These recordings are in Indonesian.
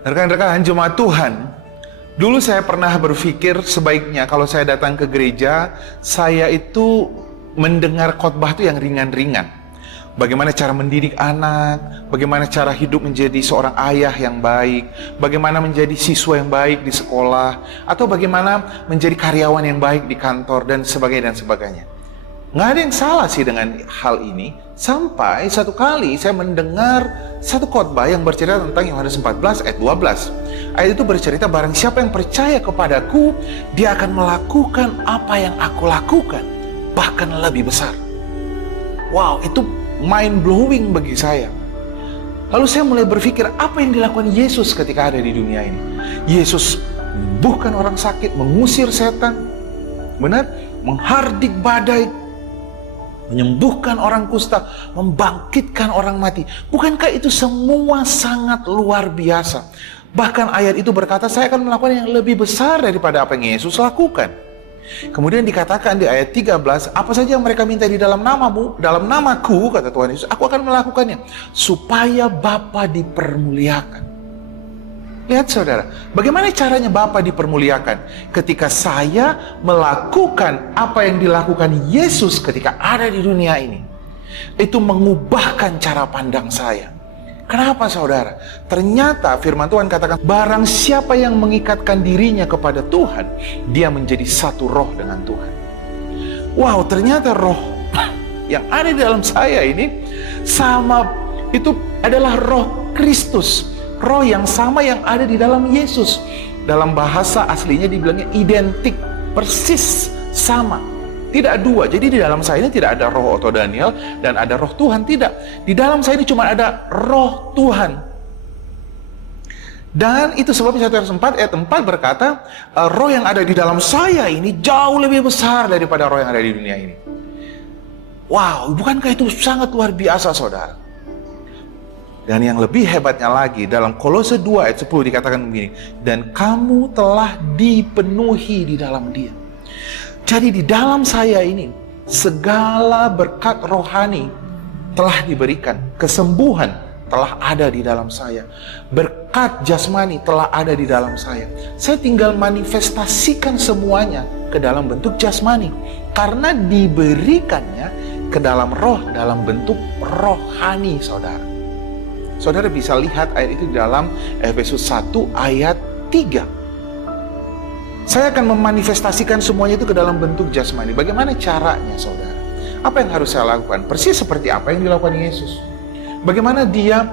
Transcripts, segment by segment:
Rekan-rekan jemaat Tuhan, dulu saya pernah berpikir sebaiknya kalau saya datang ke gereja, saya itu mendengar khotbah itu yang ringan-ringan. Bagaimana cara mendidik anak, bagaimana cara hidup menjadi seorang ayah yang baik, bagaimana menjadi siswa yang baik di sekolah, atau bagaimana menjadi karyawan yang baik di kantor, dan sebagainya dan sebagainya. Nggak ada yang salah sih dengan hal ini, sampai satu kali saya mendengar satu khotbah yang bercerita tentang Yohanes 14 ayat 12. Ayat itu bercerita, barang siapa yang percaya kepadaku, dia akan melakukan apa yang aku lakukan, bahkan lebih besar. Wow, itu mind blowing bagi saya. Lalu saya mulai berpikir, apa yang dilakukan Yesus ketika ada di dunia ini? Yesus menyembuhkan orang sakit, mengusir setan, benar, menghardik badai, menyembuhkan orang kusta, membangkitkan orang mati. Bukankah itu semua sangat luar biasa? Bahkan ayat itu berkata, saya akan melakukan yang lebih besar daripada apa yang Yesus lakukan. Kemudian dikatakan di ayat 13, apa saja yang mereka minta di dalam namamu, dalam namaku, kata Tuhan Yesus, aku akan melakukannya, supaya Bapa dipermuliakan. Lihat saudara, bagaimana caranya Bapa dipermuliakan? Ketika saya melakukan apa yang dilakukan Yesus ketika ada di dunia ini. Itu mengubahkan cara pandang saya. Kenapa saudara? Ternyata firman Tuhan katakan, barang siapa yang mengikatkan dirinya kepada Tuhan, dia menjadi satu roh dengan Tuhan. Wow, ternyata roh yang ada di dalam saya ini sama, itu adalah roh Kristus. Roh yang sama yang ada di dalam Yesus. Dalam bahasa aslinya dibilangnya identik, persis sama. Tidak dua. Jadi di dalam saya ini tidak ada roh Otto Daniel dan ada roh Tuhan, tidak. Di dalam saya ini cuma ada roh Tuhan. Dan itu sebabnya 1 Yohanes 4 ayat 4 berkata, roh yang ada di dalam saya ini jauh lebih besar daripada roh yang ada di dunia ini. Wow, bukankah itu sangat luar biasa saudara? Dan yang lebih hebatnya lagi, dalam Kolose 2 ayat 10 dikatakan begini, dan kamu telah dipenuhi di dalam Dia. Jadi di dalam saya ini, segala berkat rohani telah diberikan. Kesembuhan telah ada di dalam saya. Berkat jasmani telah ada di dalam saya. Saya tinggal manifestasikan semuanya ke dalam bentuk jasmani. Karena diberikannya ke dalam roh, dalam bentuk rohani saudara. Saudara bisa lihat ayat itu di dalam Efesus 1 ayat 3. Saya akan memanifestasikan semuanya itu ke dalam bentuk jasmani. Bagaimana caranya saudara? Apa yang harus saya lakukan? Persis seperti apa yang dilakukan Yesus. Bagaimana dia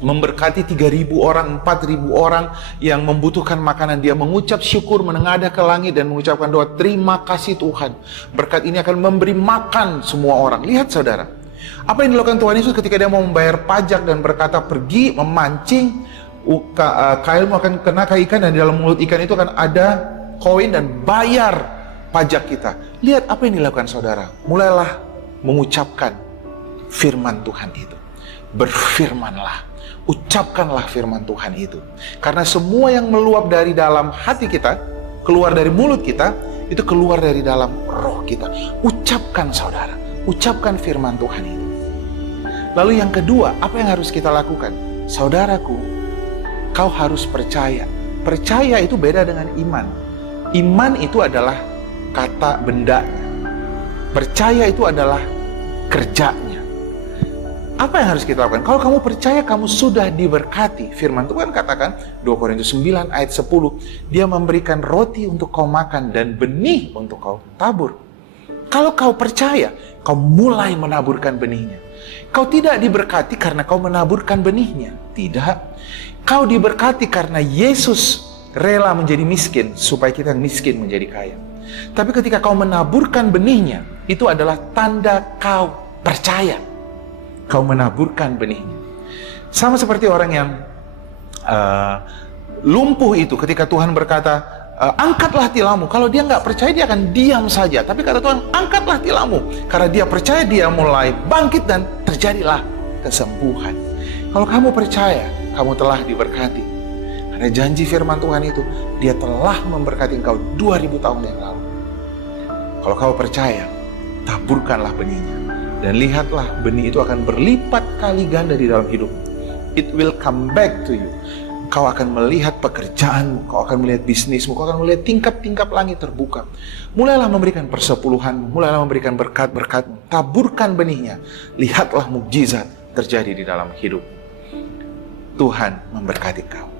memberkati 3.000 orang, 4.000 orang yang membutuhkan makanan. Dia mengucap syukur, menengadah ke langit dan mengucapkan doa, terima kasih Tuhan. Berkat ini akan memberi makan semua orang. Lihat saudara, apa yang dilakukan Tuhan Yesus ketika dia mau membayar pajak dan berkata, pergi memancing, kailmu akan kena ke ikan dan di dalam mulut ikan itu akan ada koin dan bayar pajak kita. Lihat apa yang dilakukan saudara. Mulailah mengucapkan firman Tuhan itu. Berfirmanlah. Ucapkanlah firman Tuhan itu. Karena semua yang meluap dari dalam hati kita, keluar dari mulut kita, itu keluar dari dalam roh kita. Ucapkan saudara. Ucapkan firman Tuhan itu. Lalu yang kedua, apa yang harus kita lakukan? Saudaraku, kau harus percaya. Percaya itu beda dengan iman. Iman itu adalah kata bendanya. Percaya itu adalah kerjanya. Apa yang harus kita lakukan? Kalau kamu percaya, kamu sudah diberkati. Firman Tuhan katakan, 2 Korintus 9 ayat 10, dia memberikan roti untuk kau makan dan benih untuk kau tabur. Kalau kau percaya, kau mulai menaburkan benihnya. Kau tidak diberkati karena kau menaburkan benihnya. Tidak. Kau diberkati karena Yesus rela menjadi miskin supaya kita yang miskin menjadi kaya. Tapi ketika kau menaburkan benihnya, itu adalah tanda kau percaya. Kau menaburkan benihnya. Sama seperti orang yang lumpuh itu, ketika Tuhan berkata, angkatlah tilammu. Kalau dia nggak percaya, dia akan diam saja. Tapi kata Tuhan, angkatlah tilammu. Karena dia percaya, dia mulai bangkit dan terjadilah kesembuhan. Kalau kamu percaya, kamu telah diberkati. Karena janji firman Tuhan itu, dia telah memberkati engkau 2000 tahun yang lalu. Kalau kamu percaya, taburkanlah benihnya. Dan lihatlah, benih itu akan berlipat kali ganda di dalam hidupmu. it will come back to you. Kau akan melihat pekerjaanmu, kau akan melihat bisnismu, kau akan melihat tingkap-tingkap langit terbuka. Mulailah memberikan persepuluhanmu, mulailah memberikan berkat-berkatmu, taburkan benihnya. Lihatlah mukjizat terjadi di dalam hidup. Tuhan memberkati kau.